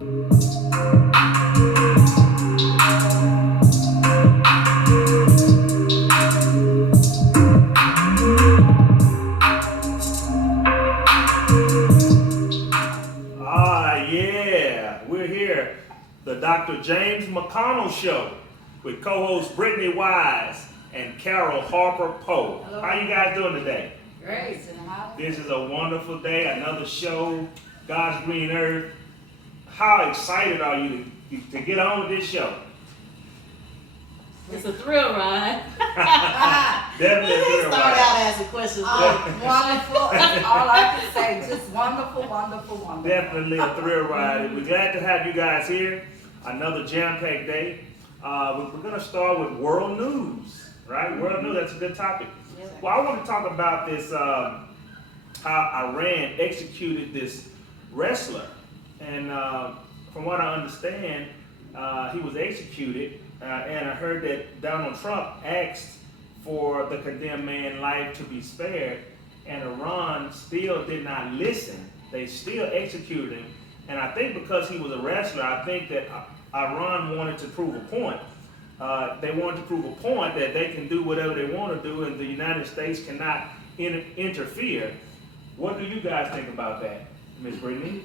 The Dr. James McConnell Show with co-hosts Brittany Wise and Carol Harper Poe. How you guys doing today? Great. This is a wonderful day, another show, God's Green Earth. How excited are you to get on with this show? It's a thrill ride. Definitely a thrill ride. Start out asking questions. Wonderful. All I can say, just wonderful, wonderful, wonderful. Definitely a thrill ride. We're glad to have you guys here. Another jam-packed day. We're going to start with world news, right? World news, that's a good topic. Yeah. Well, I want to talk about this, how Iran executed this wrestler. And from what I understand, he was executed. And I heard that Donald Trump asked for the condemned man's life to be spared, and Iran still did not listen. They still executed him. And I think because he was a wrestler, I think that Iran wanted to prove a point. They wanted to prove a point that they can do whatever they want to do, and the United States cannot interfere. What do you guys think about that, Ms. Brittany?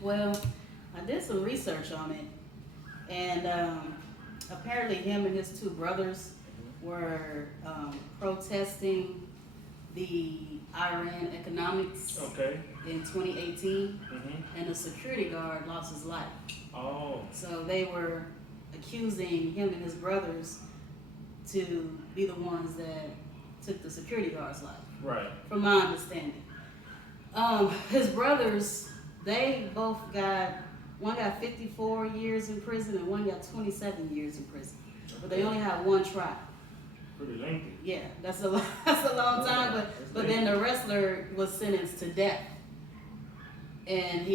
Well, I did some research on it, and apparently him and his two brothers were protesting the Iran economics in 2018, and the security guard lost his life. Oh. So they were accusing him and his brothers to be the ones that took the security guard's life. Right. From my understanding. His brothers, they both one got 54 years in prison and one got 27 years in prison. But they only had one trial. Pretty lengthy. Yeah, that's a long time, but then the wrestler was sentenced to death. And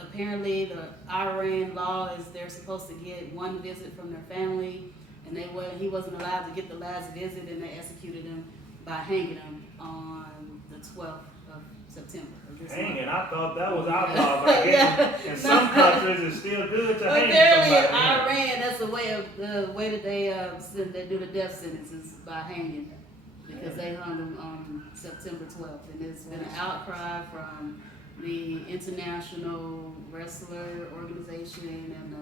apparently the Iran law is they're supposed to get one visit from their family, and he wasn't allowed to get the last visit, and they executed him by hanging him on the 12th of September. Hanging? I thought that was outlawed, but I guess in some countries it's still good to hang apparently in somebody. Iran, that's the way that they do the death sentences by hanging, because they hung him on September 12th, and there's been an outcry from the International Wrestler Organization, and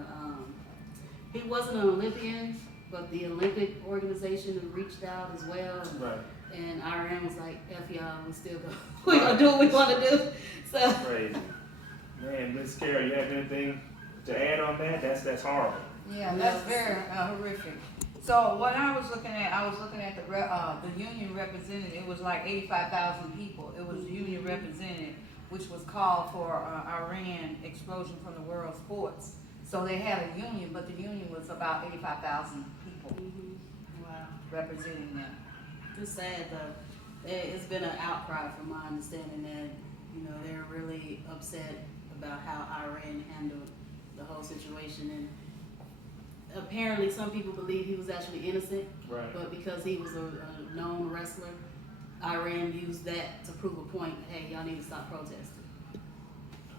he wasn't an Olympian, but the Olympic organization reached out as well. Right. And Iran was like, F y'all, we're gonna do what we want to do. So crazy. Man, Miss Carol, you have anything to add on that? That's horrible. Yeah, that's very horrific. So what I was looking at the union represented. It was like 85,000 people. It was union represented, which was called for Iran expulsion from the world sports. So they had a union, but the union was about 85,000 people. Wow. Representing them. It's sad though. It's been an outcry from my understanding that, they're really upset about how Iran handled the whole situation. And apparently some people believe he was actually innocent. Right. But because he was a known wrestler, Iran used that to prove a point. Hey, y'all need to stop protesting.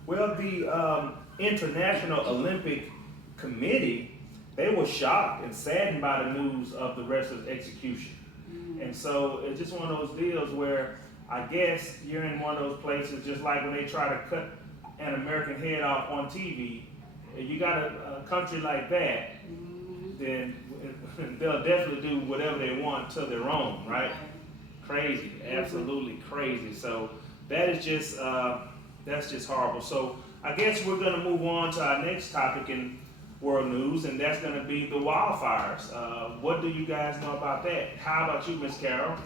Well, the International Olympic Committee, they were shocked and saddened by the news of the wrestler's execution. And so it's just one of those deals where I guess you're in one of those places, just like when they try to cut an American head off on TV. You got a country like that, then they'll definitely do whatever they want to their own, right? Crazy, absolutely crazy. So that is just that's just horrible. So I guess we're going to move on to our next topic in world news, and that's going to be the wildfires. What do you guys know about that? How about you, Miss Carol?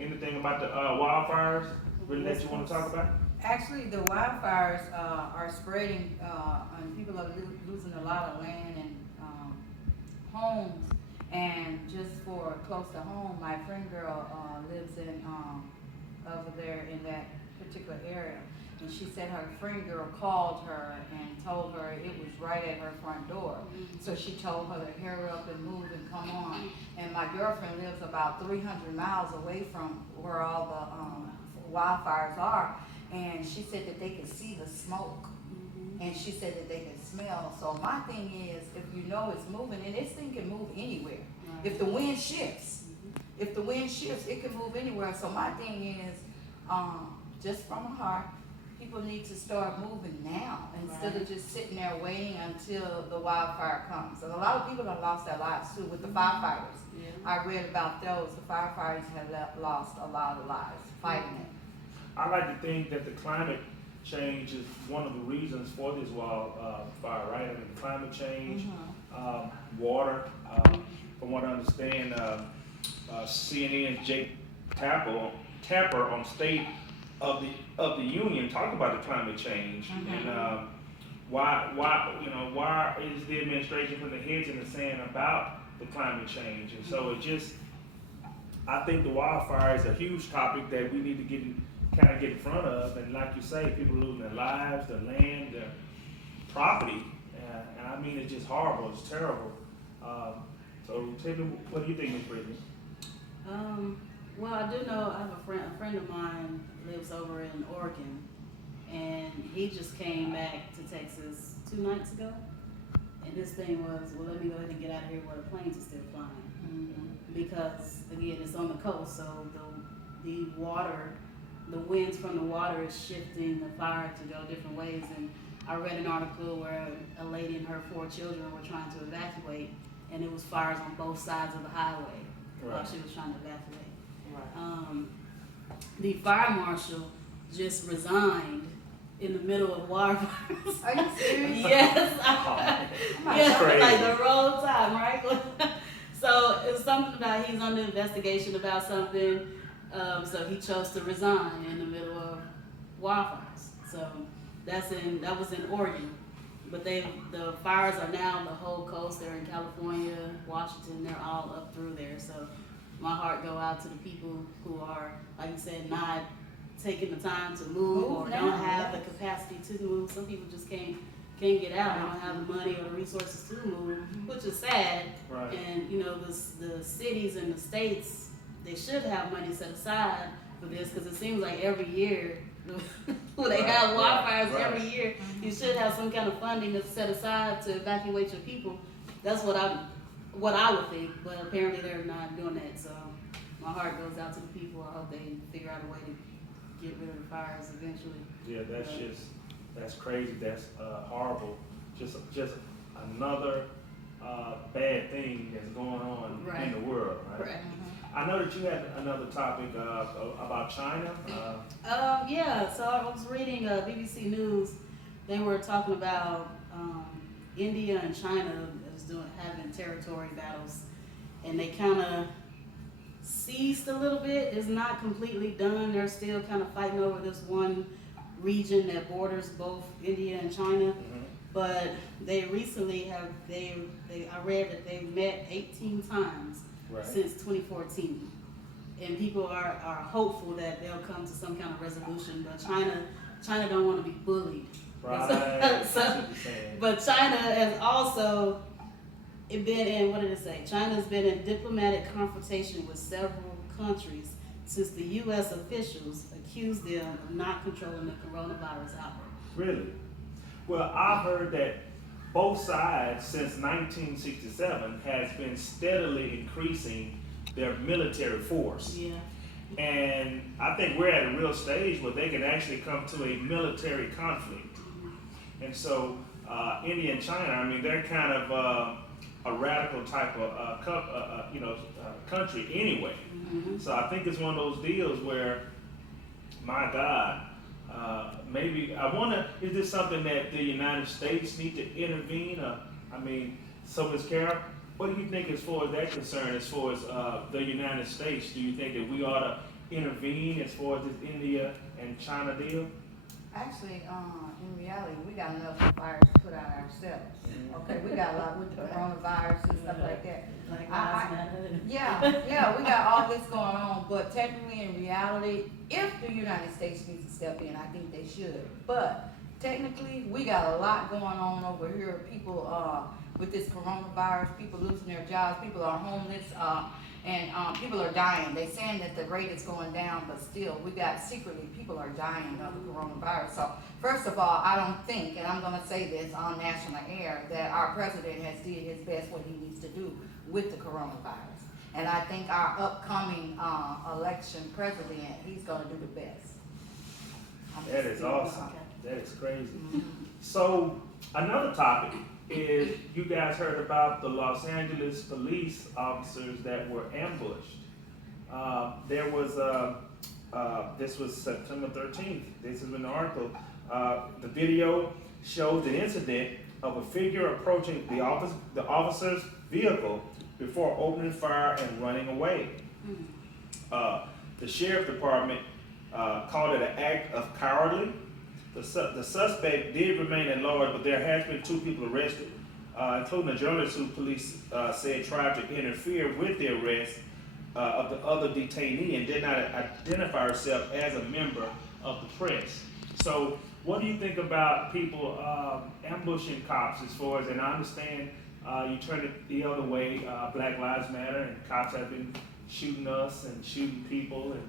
Anything about the wildfires really that you want to talk about? Actually, the wildfires are spreading, and people are losing a lot of land and homes. And just for close to home, my friend girl lives in over there in that particular area. And she said her friend girl called her and told her it was right at her front door. So she told her to hurry up and move and come on. And my girlfriend lives about 300 miles away from where all the wildfires are. And she said that they could see the smoke and she said that they can smell. So my thing is, if you know it's moving, and this thing can move anywhere. If the wind shifts, it can move anywhere. So my thing is, just from the heart, people need to start moving now instead of just sitting there waiting until the wildfire comes. And a lot of people have lost their lives too with the firefighters. Yeah. I read about those. The firefighters have lost a lot of lives fighting it. I like to think that the climate change is one of the reasons for this wildfire, right? I mean, climate change, water. From what I understand, CNN's Jake Tapper on State of the Union talked about the climate change and why is the administration putting their heads in the sand about the climate change? And so I think the wildfire is a huge topic that we need to get in front of. And like you say, people losing their lives, their land, their property, and I mean it's just horrible. It's terrible. So tell me, what do you think, Ms. Brittany? Well, I do know I have a friend of mine lives over in Oregon, and he just came back to Texas 2 nights ago. And his thing was, well, let me go ahead and get out of here where the planes are still flying. Because, again, it's on the coast, so the water, the winds from the water is shifting the fire to go different ways. And I read an article where a lady and her 4 children were trying to evacuate, and it was fires on both sides of the highway while she was trying to evacuate. The fire marshal just resigned in the middle of wildfires. Are you serious? Yes. That's crazy. Like the wrong time, right? So it's something about he's under investigation about something. So he chose to resign in the middle of wildfires. So that was in Oregon. But the fires are now on the whole coast. They're in California, Washington. They're all up through there. So my heart go out to the people who are, like you said, not taking the time to move or now, don't have the capacity to move. Some people just can't get out. They don't have the money or the resources to move, which is sad. Right. And the cities and the states, they should have money set aside for this, because it seems like every year when they have wildfires every year, you should have some kind of funding that's set aside to evacuate your people. That's what I would think, but apparently they're not doing that. So my heart goes out to the people. I hope they figure out a way to get rid of the fires eventually. Yeah, that's crazy. That's horrible. Just another bad thing that's going on in the world. Right? I know that you had another topic about China. Yeah, so I was reading BBC News. They were talking about India and China having territory battles, and they kind of ceased a little bit. It's not completely done. They're still kind of fighting over this one region that borders both India and China. But they recently I read that they've met 18 times since 2014. And people are hopeful that they'll come to some kind of resolution, but China don't want to be bullied. Right. But China has also been in, what did it say? China's been in diplomatic confrontation with several countries since the U.S. officials accused them of not controlling the coronavirus outbreak. Really? Well, I heard that both sides since 1967 has been steadily increasing their military force. Yeah. And I think we're at a real stage where they can actually come to a military conflict. And so India and China, I mean, they're kind of a radical type of country anyway. So I think it's one of those deals where, my God, maybe I wonder, is this something that the United States need to intervene? So Ms. Carol, what do you think as far as that concern, as far as the United States? Do you think that we ought to intervene as far as this India and China deal? Actually, in reality, we got enough fires to put out ourselves. Okay, we got a lot with the coronavirus and stuff like that. Yeah, we got all this going on, but technically, in reality, if the United States needs to step in, I think they should. But technically, we got a lot going on over here. People with this coronavirus, people losing their jobs, people are homeless, and people are dying. They're saying that the rate is going down, but still, secretly, people are dying of the coronavirus. So, first of all, I don't think, and I'm gonna say this on national air, that our president has did his best what he needs to do with the coronavirus. And I think our upcoming election president, he's gonna do the best. That is awesome. That is crazy. Mm-hmm. So another topic is you guys heard about the Los Angeles police officers that were ambushed. There was this was September 13th. This is an article. The video shows an incident of a figure approaching the officer's vehicle before opening fire and running away. The sheriff department called it an act of cowardly. The suspect did remain at large, but there has been 2 people arrested, including a journalist who police said tried to interfere with the arrest of the other detainee and did not identify herself as a member of the press. So what do you think about people ambushing cops as far as, and I understand you turn it the other way, Black Lives Matter, and cops have been shooting us and shooting people, and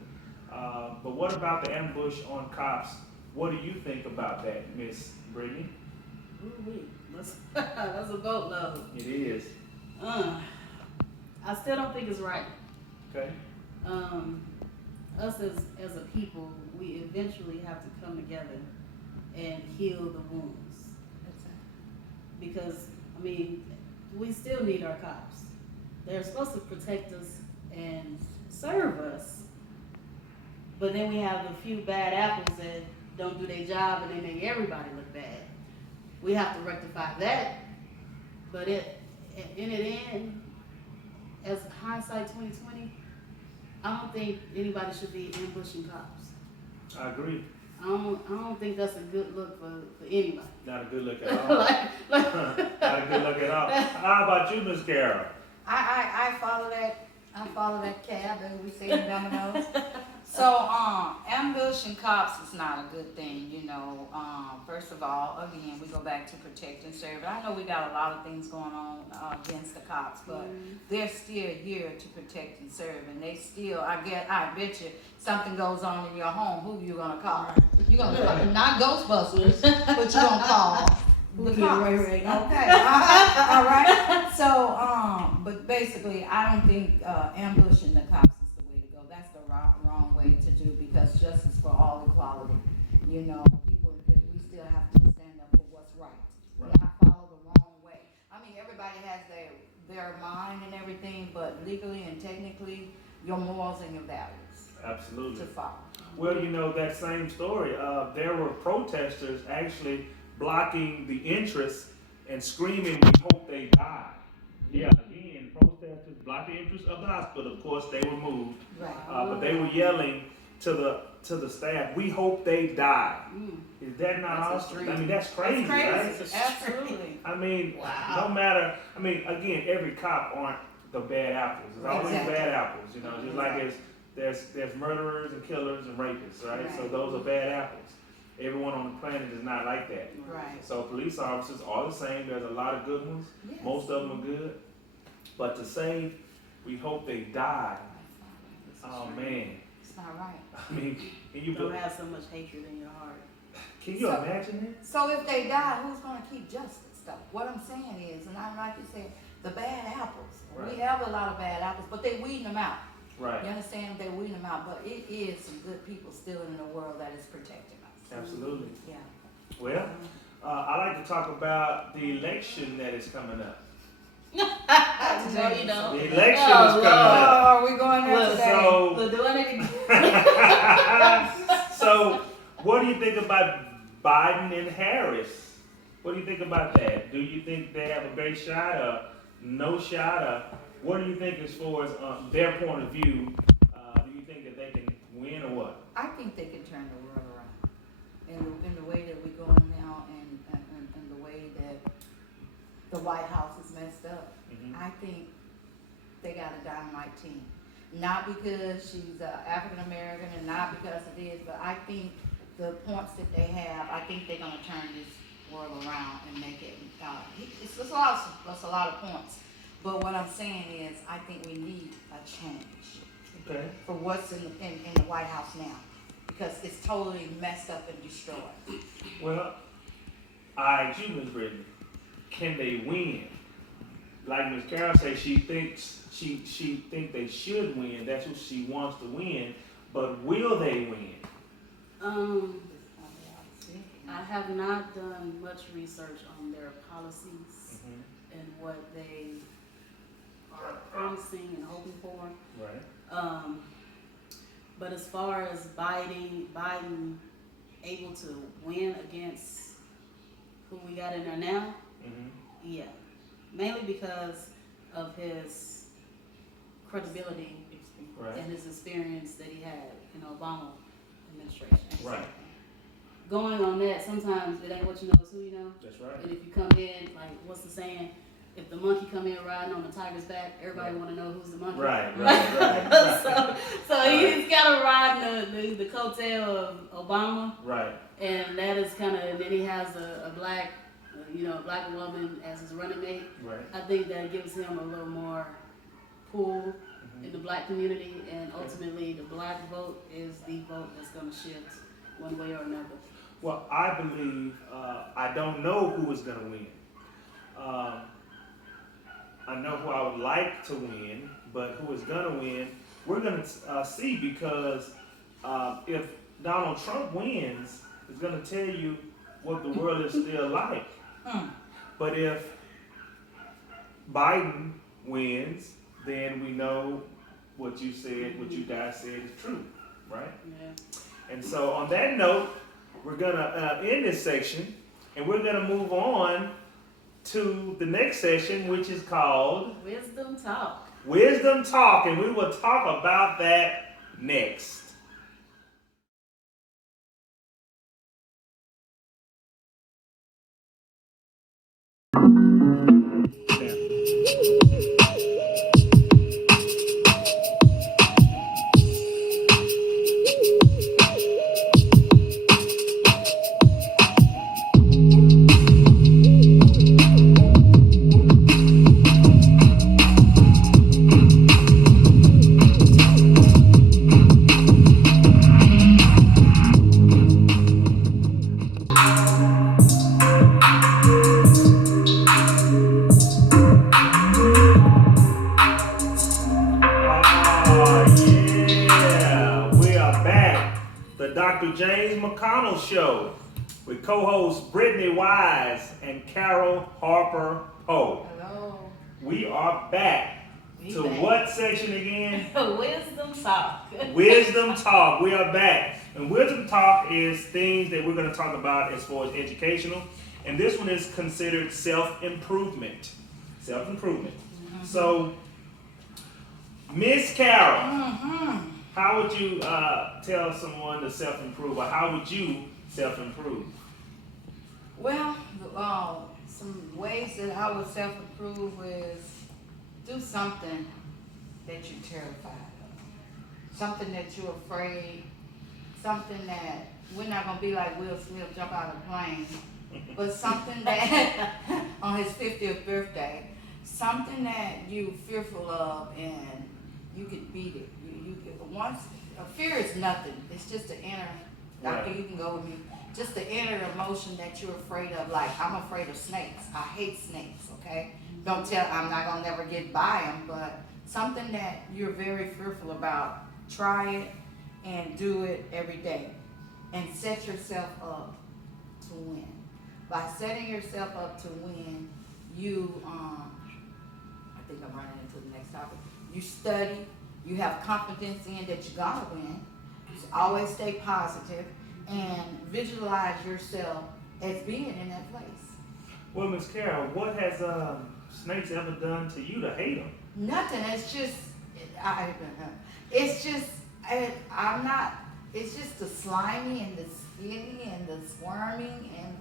but what about the ambush on cops? What do you think about that, Miss Brittany? Ooh-wee. That's a boatload. It is. I still don't think it's right. Okay. Us as a people, we eventually have to come together and heal the wounds. Because, I mean, we still need our cops. They're supposed to protect us and serve us. But then we have a few bad apples that don't do their job and they make everybody look bad. We have to rectify that. But in the end, as hindsight 2020, I don't think anybody should be ambushing cops. I agree. I don't think that's a good look for anybody. Not a good look at all. Not a good look at all. How about you, Miss Carol? I follow that. I follow that cab, as we say in Domino's. So, ambushing cops is not a good thing, you know. First of all, again, we go back to protect and serve. I know we got a lot of things going on against the cops, but they're still here to protect and serve, and they still, I bet you, something goes on in your home, who you gonna call? You're gonna call, not Ghostbusters, but you're gonna call the cops. Right. Okay, all right. So, but basically, I don't think ambushing the cops is the way to go. That's the wrong way to do, because justice for all, equality. You know, we still have to stand up for what's right. Not follow the wrong way. I mean, everybody has their mind and everything, but legally and technically, your morals and your values. Absolutely. To follow. Well, you know, that same story, there were protesters actually blocking the entrance and screaming, "We hope they die." Yeah, again, protesters blocked the entrance of the hospital. Of course, they were moved, Right. but they were yelling to the staff, "We hope they die." Is that not That's awesome? extreme. I mean, that's crazy, right? Absolutely. I mean, Wow. no matter, I mean, again, every cop aren't the bad apples. There's always Exactly. bad apples, you know, just like there's murderers and killers and rapists, right? So those are bad apples. Everyone on the planet is not like that. Right. So police officers are the same. There's a lot of good ones. Yes. Most of them are good. But to say, "We hope they die," oh man. It's not right. I mean, can you Don't have so much hatred in your heart. So- imagine that? So if they die, who's gonna keep justice though? What I'm saying is, and I'm like you said, the bad apples. Right. We have a lot of bad apples, but they weeding them out. Right. You understand? They're weeding them out, but it is some good people still in the world that is protecting us. Absolutely. Yeah. Well, I like to talk about the election that is coming up. No, you don't. The election is coming up. Oh, are we going there Look, today? So, We're doing it. so, what do you think about Biden and Harris? What do you think about that? Do you think they have a great shot or no shot? Or what do you think as far as their point of view? Do you think that they can win or what? I think they can turn the world around in the way that we're going now, and the way that the White House is messed up. Mm-hmm. I think they got a dynamite team. Not because she's African American and not because of this, but I think the points that they have, I think they're gonna turn this whirl around and make it. It's a lot of points. But what I'm saying is, I think we need a change for what's in the White House now, because it's totally messed up and destroyed. Well, I agree, Ms. Brittany. Can they win? Like Ms. Carol said, she thinks they should win. That's what she wants to win. But will they win? I have not done much research on their policies and what they are promising and hoping for. Right. But as far as Biden able to win against who we got in there now, yeah, mainly because of his credibility and his experience that he had in the Obama administration. Right. Going on that, sometimes it ain't what you know, it's who you know. That's right. And if you come in, like, what's the saying? If the monkey come in riding on the tiger's back, everybody want to know who's the monkey. Right. So he's kind of riding the coattail of Obama. Right. And that is kind of, and then he has a black, a black woman as his running mate. Right. I think that gives him a little more pull in the black community, and ultimately the black vote is the vote that's going to shift one way or another. Well, I believe, I don't know who is going to win. I know who I would like to win, but who is going to win, we're going to see, because if Donald Trump wins, it's going to tell you what the world is still like. But if Biden wins, then we know what you said, what you guys said is true, right? Yeah. And so on that note, we're going to end this section, and we're going to move on to the next session, which is called Wisdom Talk. Wisdom Talk, and we will talk about that next. McConnell Show with co-hosts Brittany Wise and Carol Harper Poe. Hello. We are back to what section again? Wisdom Talk. Wisdom Talk. We are back. And Wisdom Talk is things that we're going to talk about as far as educational. And this one is considered self-improvement. Self-improvement. So, Miss Carol, how would you tell someone to self-improve, or how would you self-improve? Well, some ways that I would self-improve is do something that you're terrified of. Something that you're afraid, something that we're not going to be like Will Smith, jump out of a plane, but something that, on his 50th birthday, something that you're fearful of and you could beat it. Fear is nothing. It's just an inner, doctor, you can go with me, just the inner emotion that you're afraid of. Like, I'm afraid of snakes. I hate snakes, okay? I'm not going to never get by them, but something that you're very fearful about, try it and do it every day. And set yourself up to win. By setting yourself up to win, you, I think I'm running into the next topic. You study. You have confidence in that you're gonna win. Just always stay positive and visualize yourself as being in that place. Well, Miss Carol, what has snakes ever done to you to hate them? Nothing. It's just, it's just the slimy and the skinny and the squirming and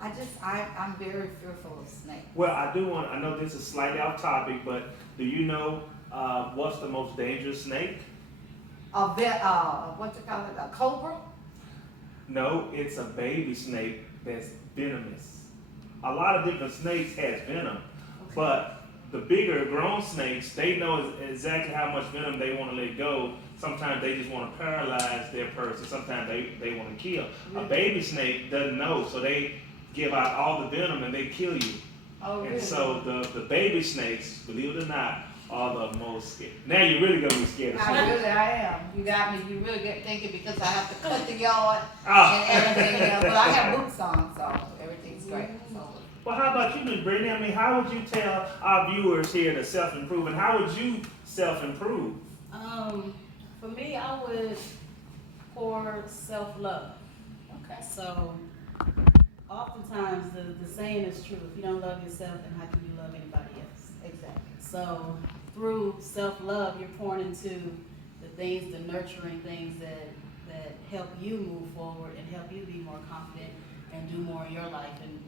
I'm very fearful of snakes. Well, I know this is slightly off topic, but do you know what's the most dangerous snake? What's it called? A cobra? No, it's a baby snake that's venomous. a lot of different snakes has venom, but the bigger grown snakes, they know exactly how much venom they want to let go. Sometimes they just want to paralyze their person. Sometimes they want to kill. A baby snake doesn't know, so they give out all the venom and they kill you. Oh, And really? so the baby snakes, believe it or not, are the most scared. Now you're really gonna be scared of snakes. I am. You got me. You really get thinking because I have to cut the yard Ah. and everything else. But I have boots on, so everything's great. So. Well, how about you, Ms. Brittany? I mean, how would you tell our viewers here to self-improve, and how would you self-improve? For me, I would pour self-love. Okay. So, oftentimes the saying is true. If you don't love yourself, then how can you love anybody else? Exactly. So, through self-love, you're pouring into the things, the nurturing things that help you move forward and help you be more confident and do more in your life. And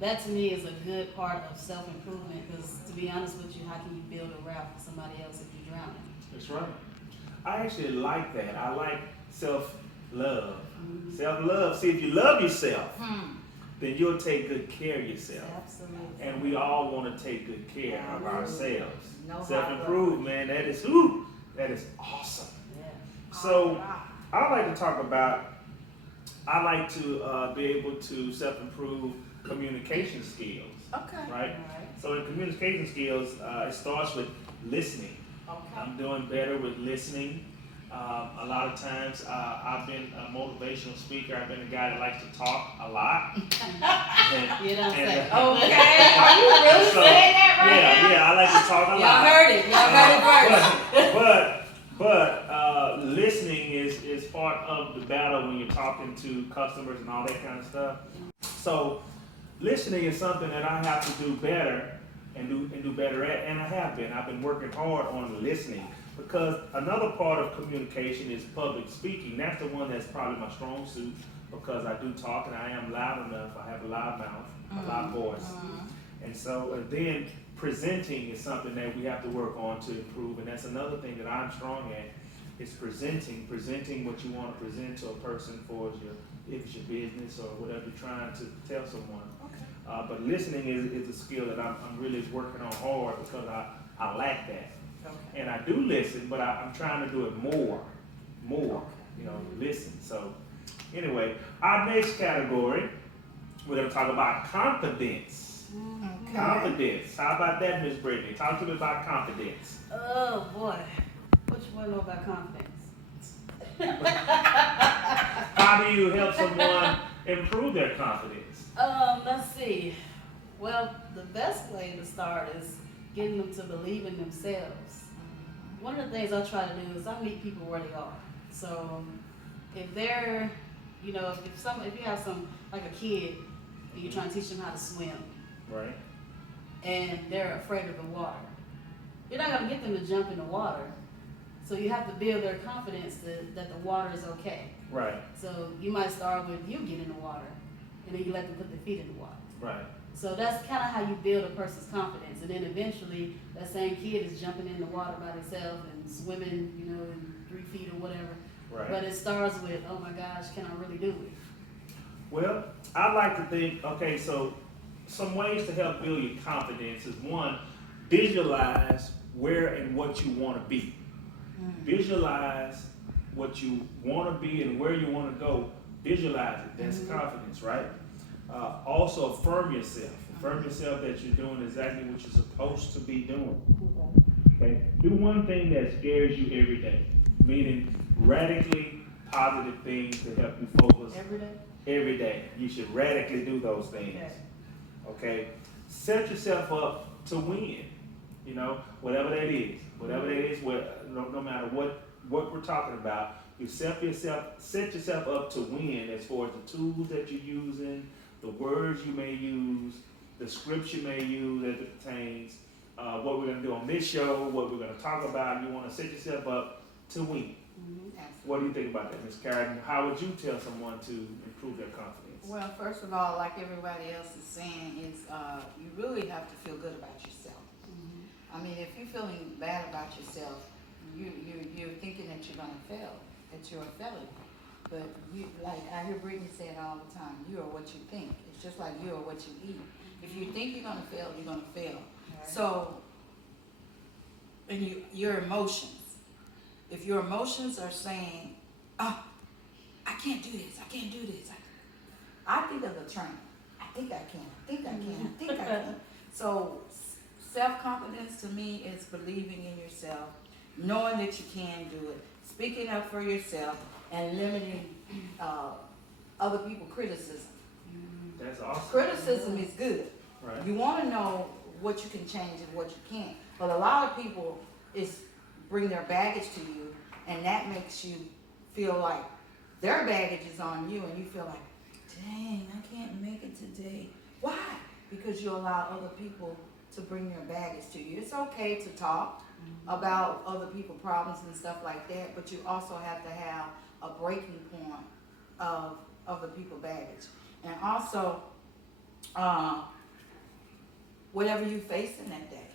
that to me is a good part of self-improvement, because to be honest with you, how can you build a raft for somebody else if you're drowning? That's right. I actually like that. I like self-love. Self-love. See, if you love yourself, then you'll take good care of yourself. Absolutely. And we all want to take good care of ourselves. No Self-improve, man, that is awesome. Yeah. So I like to talk about, I like to be able to self-improve communication skills, Okay. right? All right. So in communication skills, it starts with listening. Okay. I'm doing better with listening. A lot of times I've been a motivational speaker. I've been a guy that likes to talk a lot. And, You don't say. and, Okay. Are you really So, saying that right now? yeah, I like to talk a lot. Y'all heard it. Y'all heard it first. But listening is part of the battle when you're talking to customers and all that kind of stuff. So listening is something that I have to do better and do better at, and I have been. I've been working hard on listening, because another part of communication is public speaking. That's the one that's probably my strong suit, because I do talk and I am loud enough. I have a loud mouth, a loud voice. And so then presenting is something that we have to work on to improve, and that's another thing that I'm strong at, is presenting what you want to present to a person if it's your business or whatever you're trying to tell someone. But listening is a skill that I'm really working on hard, because I lack that. Okay. And I do listen, but I'm trying to do it more, listen. So anyway, our next category, we're going to talk about confidence. Okay. Confidence. How about that, Ms. Brittany? Talk to me about confidence. Oh boy, what you want to know about confidence? How do you help someone improve their confidence? Let's see. Well, the best way to start is getting them to believe in themselves. One of the things I try to do is I meet people where they are. So if they're, if you have like a kid and you're trying to teach them how to swim, Right. and they're afraid of the water, you're not going to get them to jump in the water. So you have to build their confidence that the water is okay. Right. So you might start with you get in the water, and then you let them put their feet in the water. Right. So that's kind of how you build a person's confidence. And then eventually that same kid is jumping in the water by themselves and swimming, in 3 feet or whatever. Right. But it starts with, oh my gosh, can I really do it? Well, I like to think, okay, so some ways to help build your confidence is, one, visualize where and what you want to be. Visualize what you want to be and where you want to go. Visualize it. That's confidence, right? Also, affirm yourself. Affirm yourself that you're doing exactly what you're supposed to be doing. Okay? Do one thing that scares you every day, meaning radically positive things to help you focus. Every day? Every day. You should radically do those things. Okay? Set yourself up to win. Whatever that is. Whatever that is, no matter what we're talking about, you set yourself up to win as far as the tools that you're using, the words you may use, the scripts you may use as it pertains, what we're going to do on this show, what we're going to talk about. You want to set yourself up to win. What do you think about that, Ms. Karen? How would you tell someone to improve their confidence? Well, first of all, like everybody else is saying, is you really have to feel good about yourself. I mean, if you're feeling bad about yourself, you're thinking that you're going to fail, that you're a failure. But like I hear Brittany say it all the time, you are what you think. It's just like you are what you eat. If you think you're gonna fail, you're gonna fail. Right. So, and your emotions. If your emotions are saying, "Oh, I can't do this. I can't do this," I think of the train. I think I can. I think I can. I think I can. So, self-confidence to me is believing in yourself, knowing that you can do it, speaking up for yourself, and limiting other people's criticism. That's awesome. Criticism is good. Right. You want to know what you can change and what you can't. But a lot of people bring their baggage to you, and that makes you feel like their baggage is on you, and you feel like, dang, I can't make it today. Why? Because you allow other people to bring their baggage to you. It's okay to talk about other people's problems and stuff like that, but you also have to have a breaking point of other people's baggage. And also, whatever you face in that day,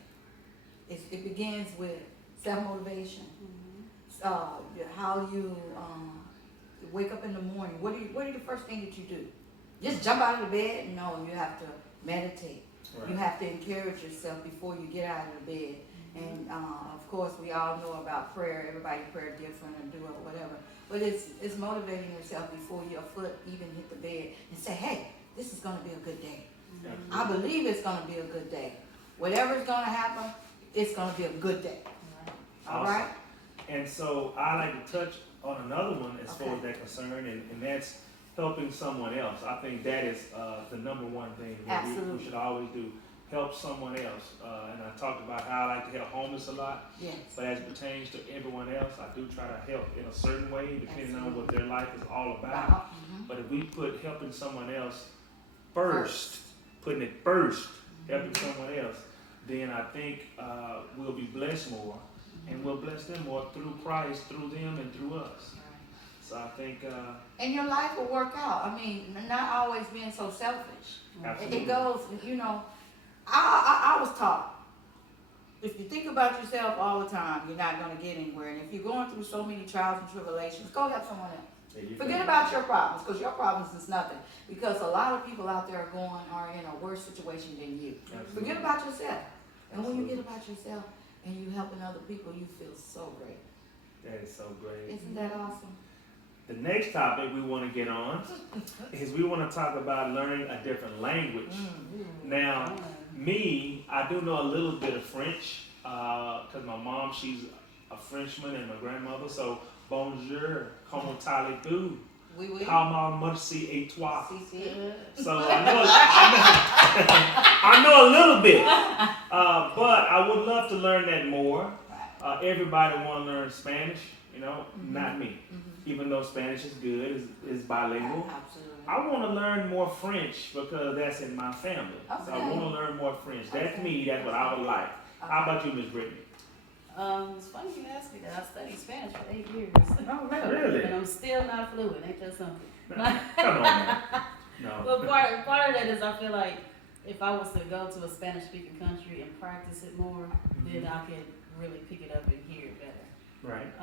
it begins with self-motivation. How you wake up in the morning. What are the first thing that you do? Just jump out of the bed? No, you have to meditate. Right. You have to encourage yourself before you get out of the bed. And of course, we all know about prayer. Everybody prayer different and do it whatever. But it's motivating yourself before your foot even hit the bed and say, hey, this is going to be a good day. Mm-hmm. I believe it's going to be a good day. Whatever's going to happen, it's going to be a good day. All right? And so I like to touch on another one as far as that concern, and that's helping someone else. I think that is the number one thing that we should always do. Help someone else. And I talked about how I like to help homeless a lot. Yes. But as it pertains to everyone else, I do try to help in a certain way, depending on what their life is all about. Mm-hmm. But if we put helping someone else first, putting it first, helping someone else, then I think we'll be blessed more, and we'll bless them more through Christ, through them, and through us. So I think... and your life will work out. I mean, not always being so selfish. Absolutely. It goes, you know, I was taught, if you think about yourself all the time, you're not going to get anywhere. And if you're going through so many trials and tribulations, go help someone else. Forget about your problems, because your problems is nothing. Because a lot of people out there are in a worse situation than you. Absolutely. Forget about yourself. And when you get about yourself and you helping other people, you feel so great. That is so great. Isn't that awesome? The next topic we want to get on is we want to talk about learning a different language. Mm-hmm. Now, me, I do know a little bit of French because my mom, she's a Frenchman, and my grandmother. So, bonjour, comment allez-vous? Oui, oui. Comment merci et toi? Si, si. So I know a little bit, but I would love to learn that more. Everybody want to learn Spanish, you know, not me. Even though Spanish is good, is bilingual. Absolutely. I want to learn more French because that's in my family. Okay. So I want to learn more French. That's me. That's what I would like. How about you, Miss Brittany? It's funny you asked me that. I studied Spanish for 8 years. Oh, really? And I'm still not fluent. Ain't that something? Come on, man. No. But part of that is I feel like if I was to go to a Spanish-speaking country and practice it more, then I could really pick it up and hear it better. Right.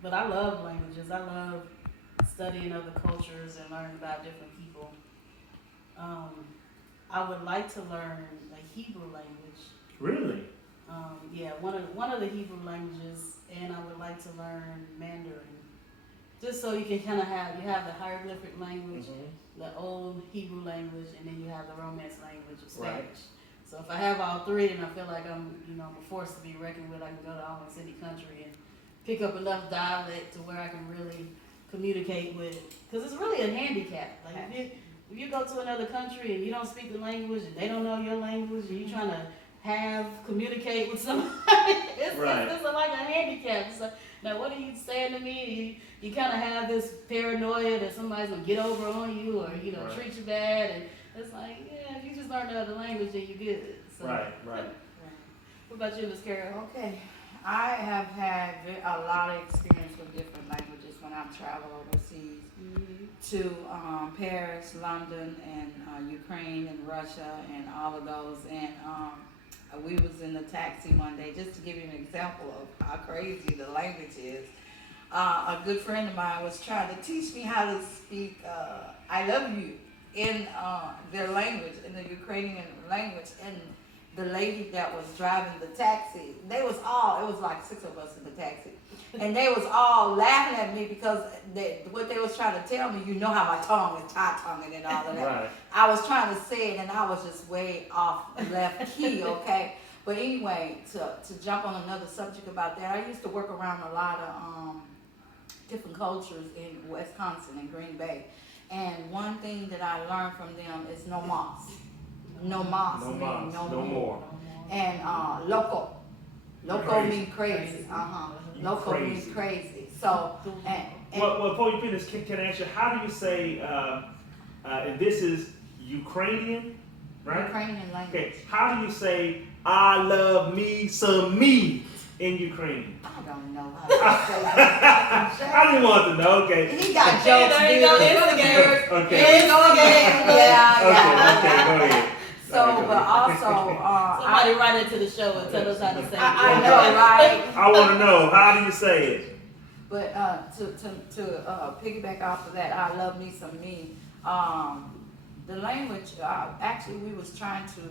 But I love languages. I love studying other cultures and learning about different people. I would like to learn a Hebrew language. Really? Yeah, one of the Hebrew languages, and I would like to learn Mandarin, just so you can kind of have the hieroglyphic language, the old Hebrew language, and then you have the Romance language of Spanish. Right. So if I have all three, then I feel like I'm a force to be reckoned with. I can go to almost any country and pick up enough dialect to where I can really communicate with, because it's really a handicap. Like if you go to another country and you don't speak the language and they don't know your language and you're trying to communicate with somebody, it's like a handicap. So now what are you saying to me? You kind of have this paranoia that somebody's gonna get over on you or treat you bad, and it's like, yeah, if you just learn the other language, then you're good. So, right. What about you, Ms. Carol? Okay. I have had a lot of experience with different languages when I've traveled overseas to Paris, London, and Ukraine and Russia and all of those. And we was in the taxi one day, just to give you an example of how crazy the language is. A good friend of mine was trying to teach me how to speak I love you in their language, in the Ukrainian language, and the lady that was driving the taxi, it was like 6 of us in the taxi, and they was all laughing at me because what they was trying to tell me, you know how my tongue is tie-tonguing and all of that. Right. I was trying to say it and I was just way off left key, okay? But anyway, to jump on another subject about that, I used to work around a lot of different cultures in Wisconsin and Green Bay. And one thing that I learned from them is no mas. No mas No means mas, no no more. more. And loco. Loco Crazy. means crazy. You Loco crazy. means crazy. So, and Well, before you finish, can I ask you, how do you say, and this is Ukrainian, right? Ukrainian language. Okay, how do you say, I love me some me in Ukrainian? I don't know how to say that. I didn't want to know, okay. He got jokes, there you go, dude. Okay. Here you go again. Yeah, yeah. Okay, go ahead. So, All right, go but ahead. also, Somebody write into the show and tell us how to say it. I know, right? I want to know, how do you say it? But to piggyback off of that, I love me some me. The language, actually, we was trying to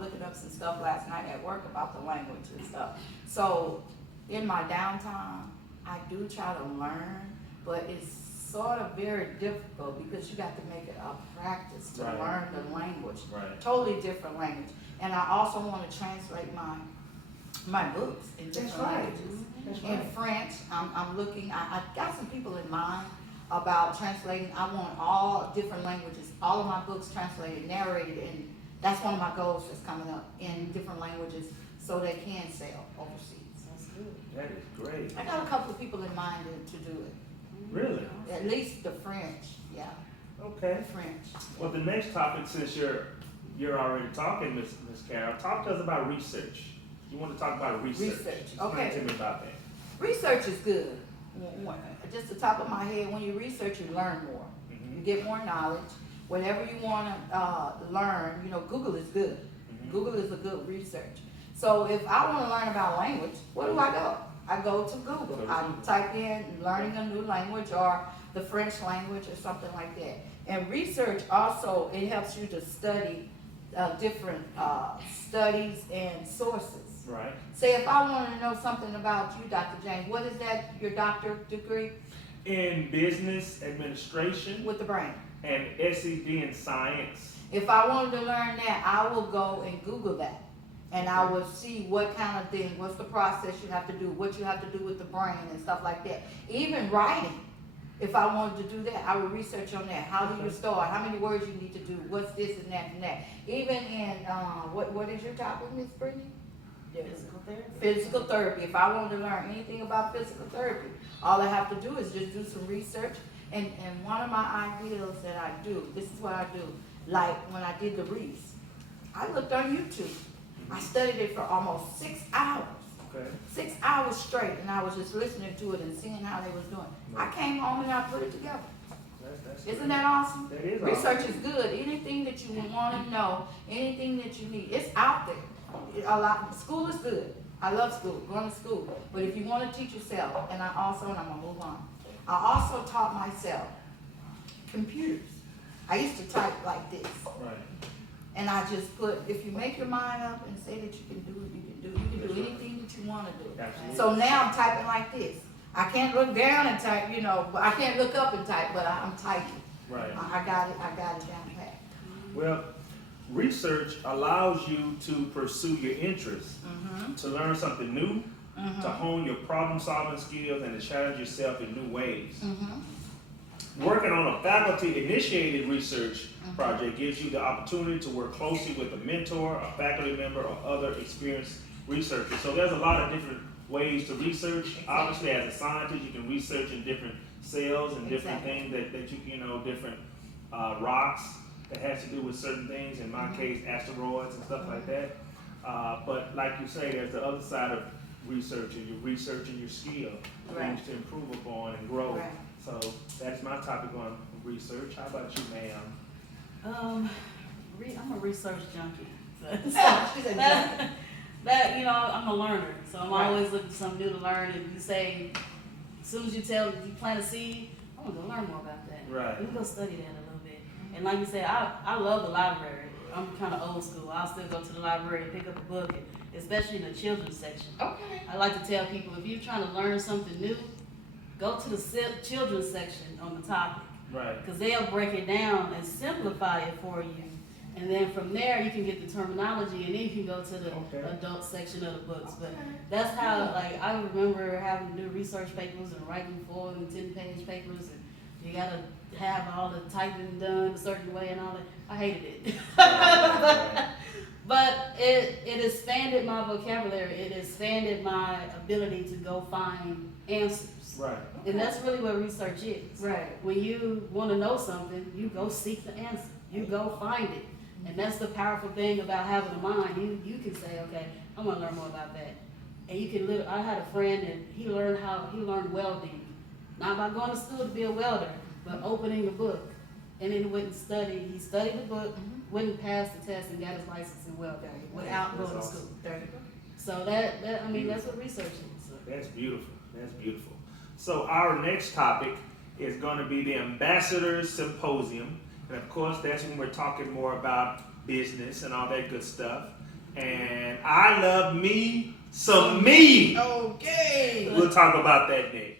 looking up some stuff last night at work about the language and stuff. So in my downtime, I do try to learn, but it's sort of very difficult because you got to make it a practice to Right. learn the language. Right. Totally different language. And I also want to translate my books in different That's right. languages. That's In right. French, I'm looking, I got some people in mind about translating. I want all different languages, all of my books translated, narrated, and that's one of my goals that's coming up in different languages so they can sell overseas. That's good. That is great. I got a couple of people in mind to do it. Really? At least the French, yeah, Okay. the French. Well, the next topic, since you're already talking, Miss Carol, talk to us about research. You want to talk about research? Research, Explain okay. to me about that. Research is good. Just the top of my head, when you research, you learn more. You Mhm. get more knowledge. Whatever you want to learn, Google is good. Mhm. Google is a good research. So if I want to learn about language, where do I go? I go to Google. Go to I Google. type in learning a new language or the French language or something like that. And research also, it helps you to study different studies and sources. Right. Say if I want to know something about you, Dr. James, what is that, your doctorate degree? In business administration With the brain. and SED in science. If I wanted to learn that, I will go and Google that. And I will see what kind of thing, what's the process you have to do, what you have to do with the brain and stuff like that. Even writing, if I wanted to do that, I would research on that. How do you start? How many words you need to do? What's this and that and that? Even in, what is your topic, Miss Brittany? Physical therapy. Physical therapy. If I wanted to learn anything about physical therapy, all I have to do is just do some research. And one of my ideas that I do, this is what I do. Like when I did the wreaths, I looked on YouTube. I studied it for almost 6 hours. Okay. 6 hours straight, and I was just listening to it and seeing how they was doing. I came home and I put it together. That's Isn't great. that awesome? That is Research awesome. is good. Anything that you want to know, anything that you need, it's out there. School is good. I love school, going to school. But if you want to teach yourself, and I'm going to move on. I also taught myself computers. I used to type like this. Right. And I just put, if you make your mind up and say that you can do it, you can do it. You can do anything that you want to do. Absolutely. So now I'm typing like this. I can't look down and type, but I can't look up and type, but I'm typing. Right. I got it down pat. Well, research allows you to pursue your interests, to learn something new, to hone your problem-solving skills, and to challenge yourself in new ways. Working on a faculty-initiated research project gives you the opportunity to work closely with a mentor, a faculty member, or other experienced researchers. So there's a lot of different ways to research. Obviously, as a scientist, you can research in different cells and different things that different rocks that has to do with certain things. In my case, asteroids and stuff like that. But like you say, there's the other side of researching. You're researching your skill, things to improve upon and grow. Right. So that's my topic on research. How about you, ma'am? I'm a research junkie. She's a junkie. I'm a learner, so I'm Right. always looking for something new to learn. And you say, as soon as you plant a seed, I want to learn more about that. Right. Let me go study that a little bit. And like you said, I love the library. I'm kind of old school. I'll still go to the library and pick up a book, and especially in the children's section. Okay. I like to tell people, if you're trying to learn something new, go to the children's section on the topic. Right. Because they'll break it down and simplify it for you. And then from there, you can get the terminology, and then you can go to the adult section of the books. But that's how, like, I remember having to do research papers and writing 4 and 10-page papers, and you gotta have all the typing done a certain way and all that. I hated it. But it expanded my vocabulary. It expanded my ability to go find answers. Right. And that's really what research is. Right. When you want to know something, you go seek the answer. You go find it. And that's the powerful thing about having a mind. You can say, okay, I'm gonna learn more about that. And you can I had a friend, and he learned welding. Not by going to school to be a welder, but opening a book. And then went and studied. He studied the book, went and passed the test, and got his license in welding without going to school. So that's what research is. So. That's beautiful. That's beautiful. So our next topic is going to be the Ambassadors Symposium. And of course, that's when we're talking more about business and all that good stuff. And I love me some me. Okay. We'll talk about that next.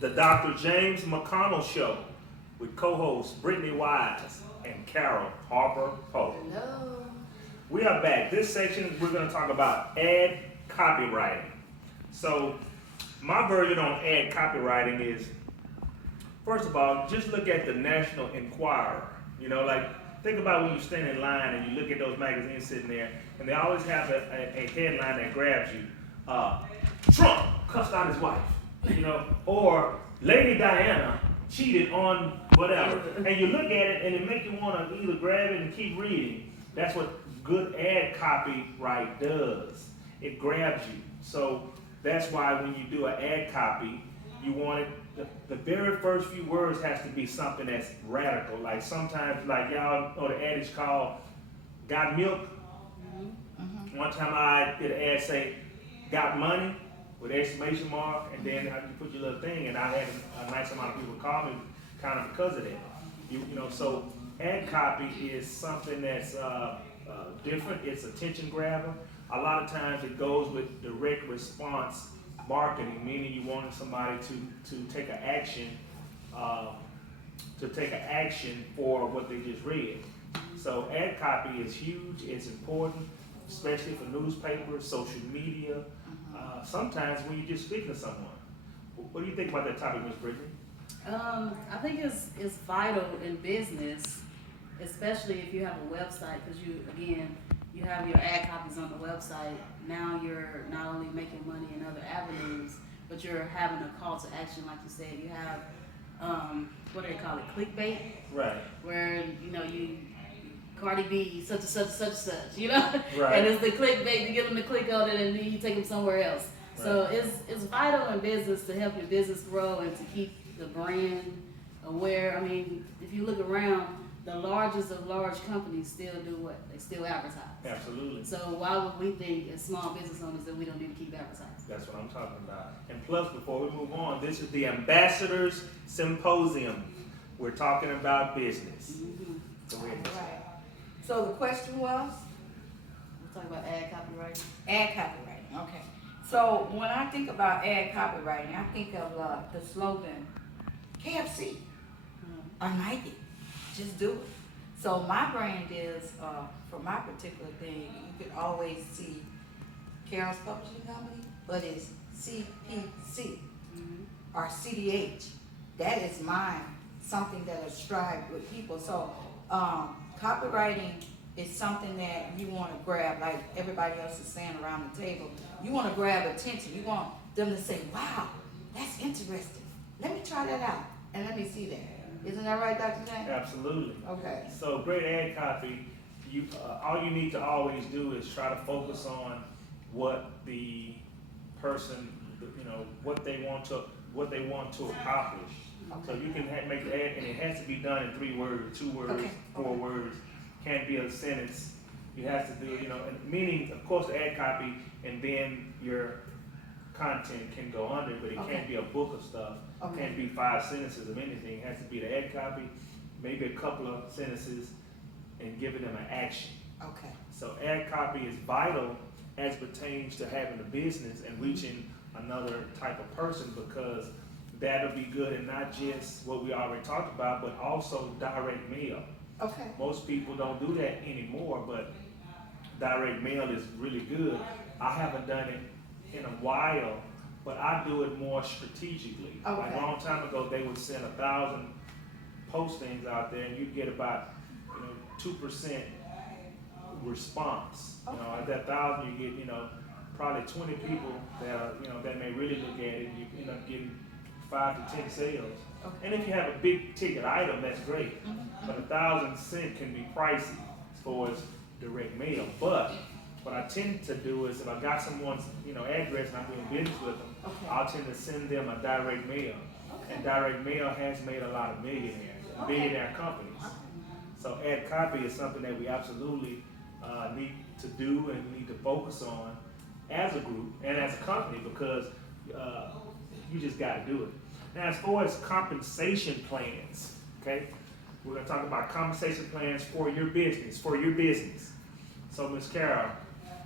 The Dr. James McConnell Show with co-hosts Brittany Wise and Carol Harper Poe. Hello. We are back. This section we're going to talk about ad copywriting. So my version on ad copywriting is, first of all, just look at the National Enquirer. You know, like think about when you stand in line and you look at those magazines sitting there, and they always have a headline that grabs you. Trump cussed out his wife. You know, or Lady Diana cheated on whatever. And you look at it and it makes you want to either grab it and keep reading. That's what good ad copyright does. It grabs you. So that's why when you do an ad copy, you want it, the very first few words has to be something that's radical. Like sometimes, like y'all know the adage called got milk? One time I did an ad say, got money? With exclamation mark, and then you put your little thing, and I had a nice amount of people call me kind of because of that. You know, so ad copy is something that's different. It's attention grabber. A lot of times it goes with direct response marketing, meaning you wanted somebody to take an action, for what they just read. So ad copy is huge. It's important, especially for newspapers, social media. Sometimes when you're just speaking to someone. What do you think about that topic, Ms. Brittany? I think it's vital in business, especially if you have a website, because you have your ad copies on the website. Now you're not only making money in other avenues, but you're having a call to action, like you said. You have what do they call it, clickbait? Right. Where you Cardi B, such and such, such and such, you know? Right. And it's the clickbait to get them to click on it, and then you take them somewhere else. Right. So it's vital in business to help your business grow and to keep the brand aware. I mean, if you look around, the largest of large companies still do what? They still advertise. Absolutely. So why would we think as small business owners that we don't need to keep advertising? That's what I'm talking about. And plus, before we move on, this is the Ambassadors Symposium. We're talking about business. Go ahead. Right. So the question was? We're talking about ad copywriting. Ad copywriting, okay. So when I think about ad copywriting, I think of the slogan, KFC or Nike, just do it. So my brand is, for my particular thing, you could always see Carol's Publishing Company, but it's CPC. or CDH. That is mine, something that is strived with people. So copywriting is something that you want to grab, like everybody else is saying around the table. You want to grab attention. You want them to say, wow, that's interesting. Let me try that out and let me see that. Isn't that right, Dr. James? Absolutely. Okay. So great ad copy, all you need to always do is try to focus on what the person, what they want to accomplish. Okay. So you can make the ad, and it has to be done in 3 words, 2 words, Okay. 4 words. Can't be a sentence. You have to do, and meaning, of course, the ad copy, and then your content can go under, but it Okay. can't be a book of stuff. Okay. It can't be 5 sentences of anything. It has to be the ad copy, maybe a couple of sentences, and giving them an action. Okay. So ad copy is vital as pertains to having a business and reaching another type of person, because that'll be good in not just what we already talked about, but also direct mail. Okay. Most people don't do that anymore, but direct mail is really good. I haven't done it in a while, but I do it more strategically. Okay. Like a long time ago, they would send 1,000 postings out there, and you'd get about 2% response. At that 1,000, you get probably 20 people that are that may really look at it, and you end up getting 5 to 10 sales. Okay. And if you have a big ticket item, that's great. But 1,000 cents can be pricey as far as direct mail. But what I tend to do is, if I got someone's address and I'm doing business with them, Okay. I'll tend to send them a direct mail. Okay. And direct mail has made a lot of millionaire companies. So ad copy is something that we absolutely need to do and need to focus on as a group and as a company, because you just got to do it. Now, as far as compensation plans, okay, we're going to talk about compensation plans for your business. So, Ms. Carol,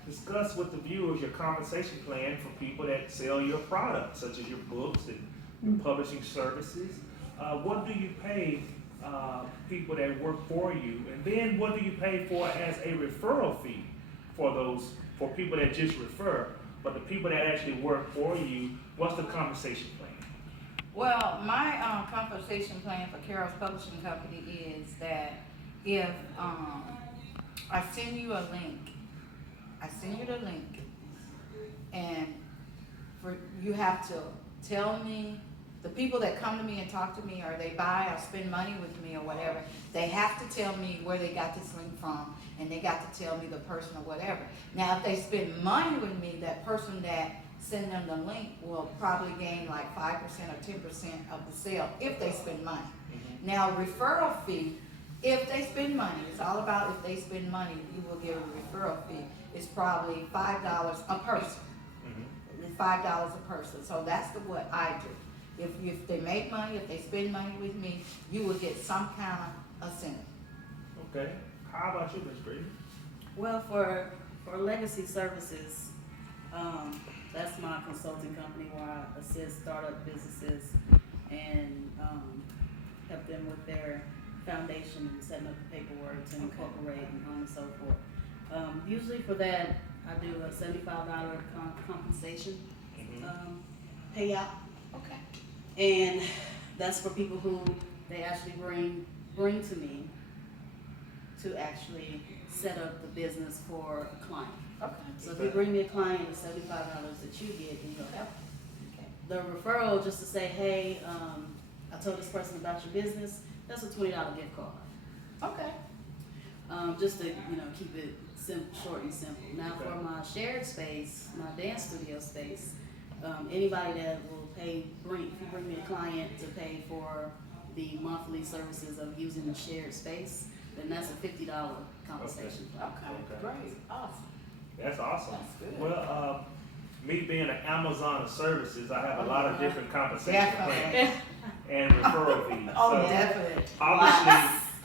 discuss with the viewers your compensation plan for people that sell your products, such as your books and your publishing services. What do you pay people that work for you, and then what do you pay for as a referral fee for people that just refer, but the people that actually work for you? What's the compensation plan? Well, my compensation plan for Carol's Publishing Company is that if I send you the link, and you have to tell me, the people that come to me and talk to me, or they buy or spend money with me or whatever, they have to tell me where they got this link from, and they got to tell me the person or whatever. Now, if they spend money with me, that person that send them the link will probably gain like 5% or 10% of the sale if they spend money. Mm-hmm. Now, referral fee, if they spend money, it's all about if they spend money, you will give a referral fee. It's probably $5 a person. Mm-hmm. It's $5 a person. So that's what I do. If they make money, if they spend money with me, you will get some kind of incentive. Okay. How about you, Ms. Brady? Well, for legacy services, that's my consulting company where I assist startup businesses and help them with their foundation and setting up the paperwork to incorporate and on and so forth. Usually for that, I do a $75 compensation payout. Okay. And that's for people who they actually bring to me to actually set up the business for a client. Okay. So if you bring me a client, it's $75 that you get, and you'll help. Okay. The referral, just to say, hey, I told this person about your business, that's a $20 gift card. Okay. Just to keep it short and simple. Now Okay. for my shared space, my dance studio space, anybody that will pay, if you bring me a client to pay for the monthly services of using the shared space, then that's a $50 compensation. Okay. Great. Awesome. That's awesome. That's good. Well, me being an Amazon of services, I have a lot of different compensation Definitely. plans and referral fees. Oh, So, definitely.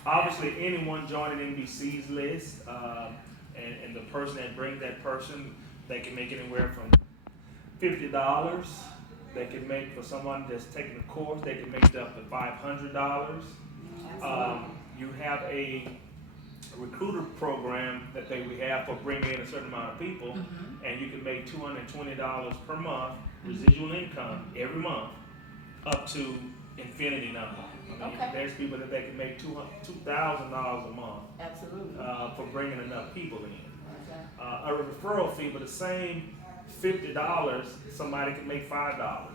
obviously, anyone joining NBC's list, and the person that brings that person, they can make anywhere from $50. They can make, for someone that's taking a course, they can make it up to $500. You have a recruiter program that we have for bringing in a certain amount of people, and you can make $220 per month residual income every month up to infinity number. I mean, Okay. there's people that they can make $2,000 a month Absolutely. for bringing enough people in. Exactly. A referral fee, but the same $50, somebody can make $5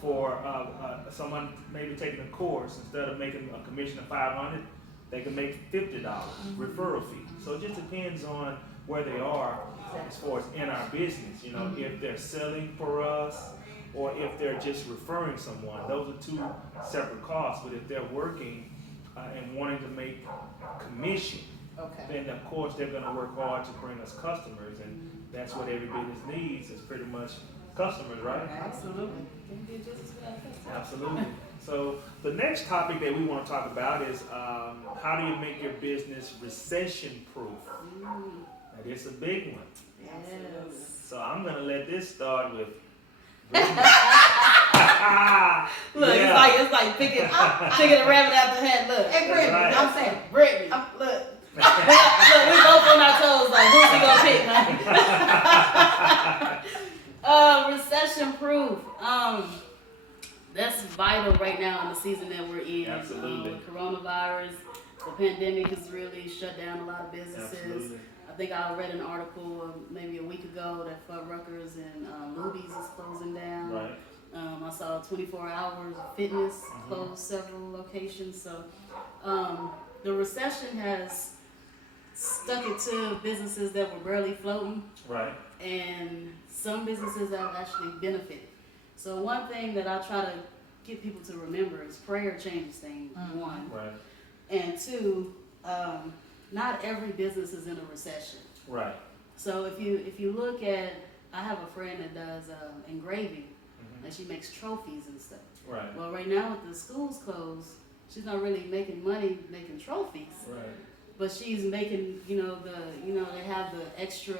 for someone maybe taking a course. Instead of making a commission of $500, they can make $50 referral fee. So it just depends on where they are as far as in our business. You know, if they're selling for us or if they're just referring someone. Those are two separate costs. But if they're working and wanting to make commission, Okay. then of course they're going to work hard to bring us customers, and that's what every business needs is pretty much customers, right? Absolutely. Absolutely. So the next topic that we want to talk about is how do you make your business recession proof? Now this is a big one. Yes. So I'm going to let this start with. Look, Yeah. it's like picking a rabbit out the hat. Look, Hey, Brittany, right. I'm saying, Brittany. Look, we both on our toes. Like, who's he gonna pick, man? Recession proof. That's vital right now in the season that we're in. Absolutely. With coronavirus, the pandemic has really shut down a lot of businesses. Absolutely. I think I read an article maybe a week ago that Fudd Ruckers and Luby's is closing down. Right. I saw 24 Hours Fitness close several locations. So the recession has stuck it to businesses that were barely floating, Right. and some businesses have actually benefited. So one thing that I try to get people to remember is prayer changes things, one. Right. And two, not every business is in a recession. Right. So if you look at, I have a friend that does engraving, and she makes trophies and stuff. Right. Well, right now with the schools closed, she's not really making money making trophies, Right. but she's making, they have the extra,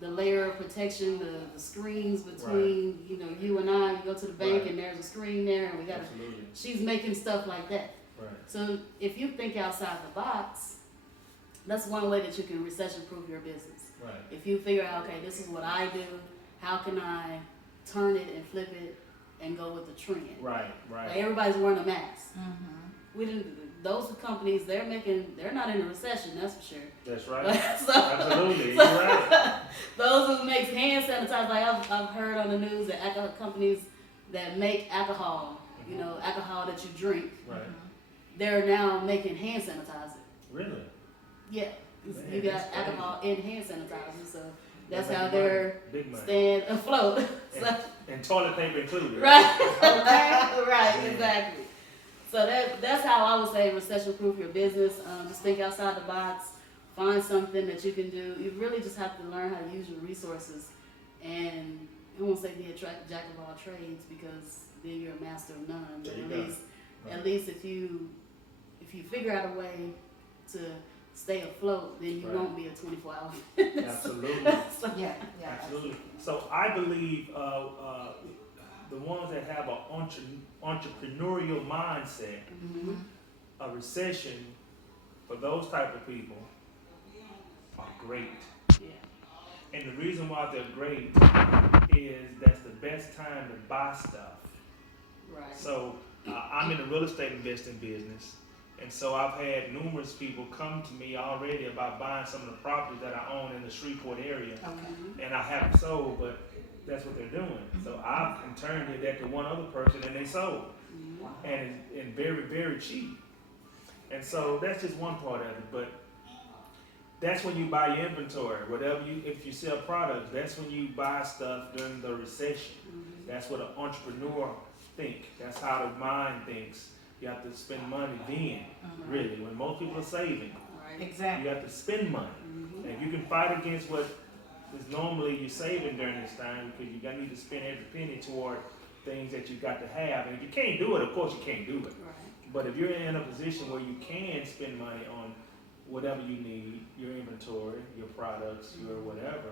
the layer of protection, the screens between, you and I. You go to the bank Right. and there's a screen there, and Absolutely. she's making stuff like that. Right. So if you think outside the box, that's one way that you can recession-proof your business. Right. If you figure out, okay, this is what I do, how can I turn it and flip it and go with the trend? Right. Right. Like everybody's wearing a mask. Those companies, they're not in a recession, that's for sure. That's right. So- Absolutely. You're right. Those who make hand sanitizer, like I've heard on the news that alcohol companies that make alcohol, alcohol that you drink, Right. they're now making hand sanitizer. Really? Yeah, Man, you got that's crazy. alcohol in hand sanitizer, so that's They're how making they're money. Big money. staying afloat. So, And toilet paper included. right, right, Man. exactly. So that's how I would say recession-proof your business. Just think outside the box. Find something that you can do. You really just have to learn how to use your resources. And I won't say be a jack of all trades, because then you're a master of none. But There you go. at least if you figure out a way to stay afloat, then you Right. won't be a 24-hour. Absolutely. Yeah. Absolutely. So I believe the ones that have an entrepreneurial mindset, a recession for those type of people are great. Yeah. And the reason why they're great is that's the best time to buy stuff. Right. So I'm in the real estate investing business, and so I've had numerous people come to me already about buying some of the properties that I own in the Shreveport area, and I haven't sold, but that's what they're doing. So I've interned that to one other person, and they sold, and very, very cheap. And so that's just one part of it. But that's when you buy your inventory. If you sell products, that's when you buy stuff during the recession. That's what an entrepreneur thinks. That's how the mind thinks. You have to spend money then, really. When most people are saving, Right. Exactly. you have to spend money. And if you can fight against what is normally you're saving during this time, because you need to spend every penny toward things that you got to have. And if you can't do it, of course you can't do it. Right. But if you're in a position where you can spend money on whatever you need, your inventory, your products, your whatever,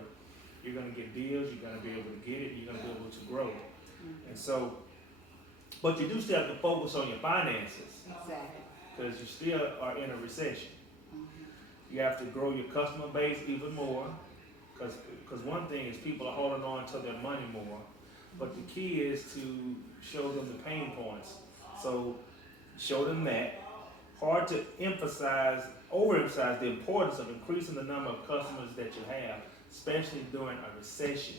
you're going to get deals, you're going to be able to get it, you're going to be able to grow. And so, but you do still have to focus on your finances, Exactly. because you still are in a recession. You have to grow your customer base even more, because one thing is people are holding on to their money more. But the key is to show them the pain points. So show them that. Hard to overemphasize the importance of increasing the number of customers that you have, especially during a recession.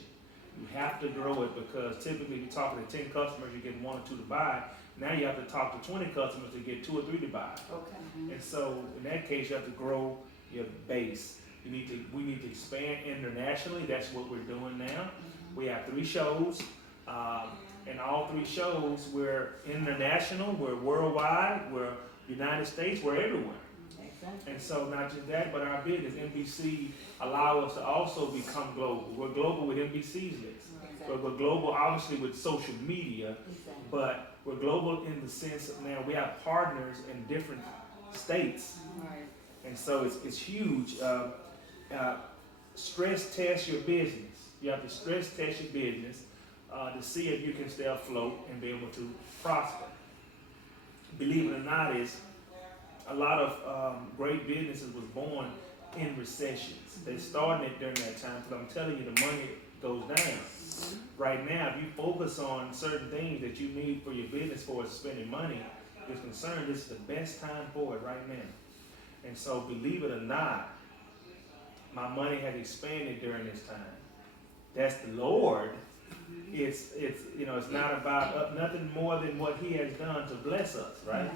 You have to grow it because typically if you're talking to 10 customers, you get 1 or 2 to buy. Now you have to talk to 20 customers to get 2 or 3 to buy. Okay. And so in that case, you have to grow your base. We need to expand internationally. That's what we're doing now. We have 3 shows. And all 3 shows, we're international, we're worldwide, we're United States, we're everywhere. Exactly. And so not just that, but our business, NBC, allow us to also become global. We're global with NBC's list. Exactly. We're global obviously with social media, Exactly. but we're global in the sense of now we have partners in different states. Right. And so it's huge. Stress test your business. You have to stress test your business to see if you can stay afloat and be able to prosper. Believe it or not, a lot of great businesses was born in recessions. They started it during that time, but I'm telling you, the money goes down. Right now, if you focus on certain things that you need for your business for spending money, is concerned, this is the best time for it right now. And so, believe it or not, my money has expanded during this time. That's the Lord. It's not about nothing more than what He has done to bless us, right?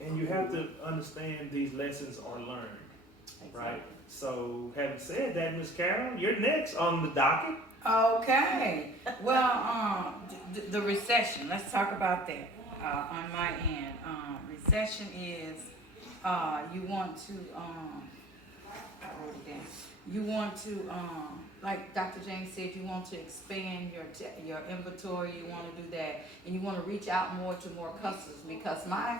And you have to understand these lessons are learned, right? So, having said that, Miss Carol, you're next on the docket. Okay. Well, the recession. Let's talk about that on my end. Recession is you want to. I wrote it down. You want to, like Dr. James said, you want to expand your inventory. You want to do that, and you want to reach out more to more customers because my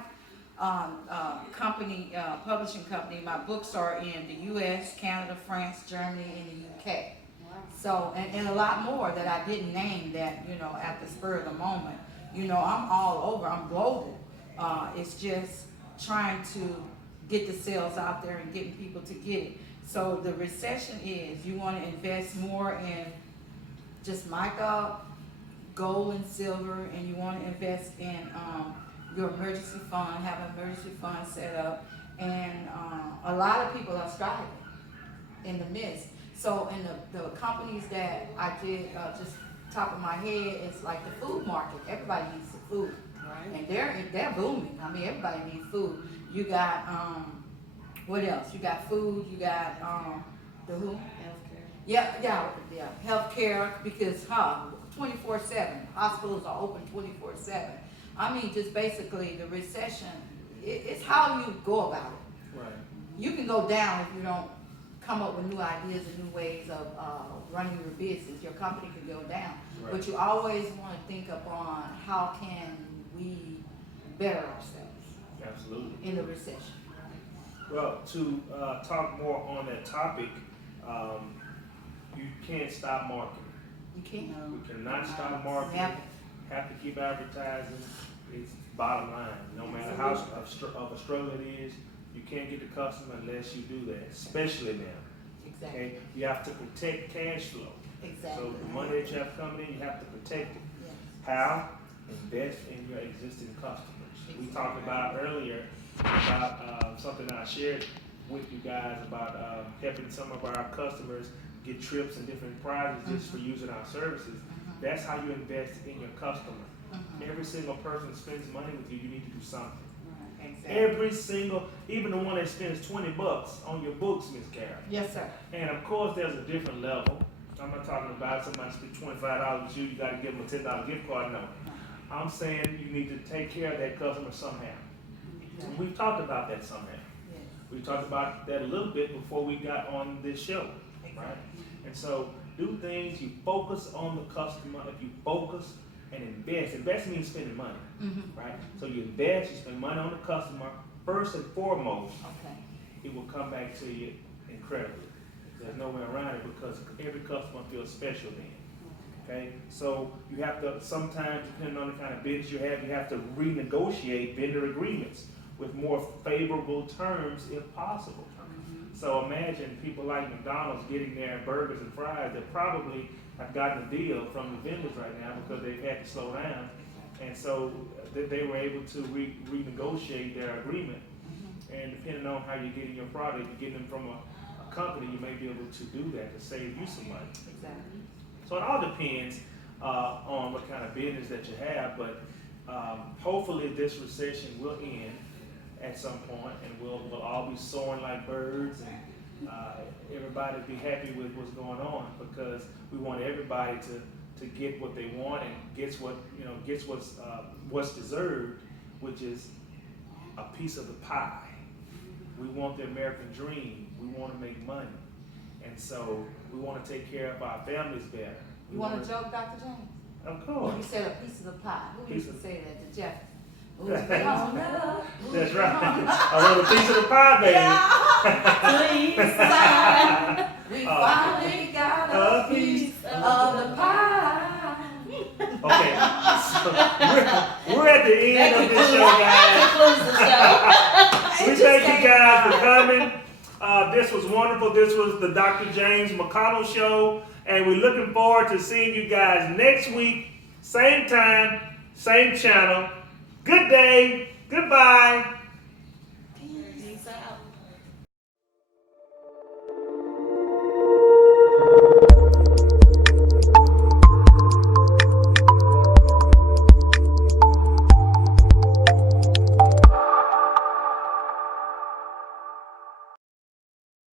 company, publishing company, my books are in the U.S., Canada, France, Germany, and the UK. Wow. So, and a lot more that I didn't name that, at the spur of the moment. I'm all over, I'm global. It's just trying to get the sales out there and getting people to get it. So the recession is you want to invest more in just mica, gold and silver, and you want to invest in your emergency fund, have an emergency fund set up, and a lot of people are striving in the midst. So in the companies that I did, just top of my head, it's like the food market. Everybody needs the food, Right. and they're booming. I mean, everybody needs food. You got what else? You got food. You got the who? Healthcare. Yeah. Healthcare because 24/7. Hospitals are open 24/7. I mean, just basically the recession. It's how you go about it. Right. You can go down if you don't come up with new ideas and new ways of running your business. Your company can go down, Right. but you always want to think upon how can we better ourselves Absolutely. in the recession. Well, to talk more on that topic, you can't stop marketing. You can't. We cannot stop marketing. Never. Have to keep advertising. It's bottom line. No matter how of a struggle it is, you can't get the customer unless you do that, especially now. Exactly. Okay? You have to protect cash flow. Exactly. So the money that you have coming in, you have to protect it. Yes. How? Invest in your existing customers. We talked about earlier about something I shared with you guys about helping some of our customers get trips and different prizes just for using our services. That's how you invest in your customer. Every single person that spends money with you, you need to do something. Exactly. Every single, even the one that spends $20 on your books, Miss Carol. Yes, sir. And of course, there's a different level. I'm not talking about somebody spend $25 with you, you got to give them a $10 gift card. No. I'm saying you need to take care of that customer somehow. And we've talked about that somehow. Yes. We talked about that a little bit before we got on this show, right? And so do things, you focus on the customer. If you focus and invest means spending money, right? So you invest, you spend money on the customer. First and foremost, Okay. it will come back to you incredibly. There's no way around it because every customer feels special then. Okay, so you have to sometimes, depending on the kind of business you have to renegotiate vendor agreements with more favorable terms if possible. So imagine people like McDonald's getting their burgers and fries that probably have gotten a deal from the vendors right now because they've had to slow down. And so they were able to renegotiate their agreement. And depending on how you're getting your product, you're getting them from a company, you may be able to do that to save you some money. Exactly. So it all depends on what kind of business that you have, but hopefully this recession will end at some point, and we'll all be soaring like birds, and everybody be happy with what's going on, because we want everybody to get what they want and gets what's deserved, which is a piece of the pie. We want the American dream. We want to make money, and so we want to take care of our families better. You want a joke, Dr. James? Of course. You said a piece of the pie. Who used to say that to Jeff? That's right. I want a piece of the pie, baby. Please sign. We finally got a piece of the pie. Okay, so we're at the end of this show, guys. That concludes the show. We thank you guys for coming. This was wonderful. This was the Dr. James McConnell Show, and we're looking forward to seeing you guys next week, same time, same channel. Good day. Goodbye. Peace out.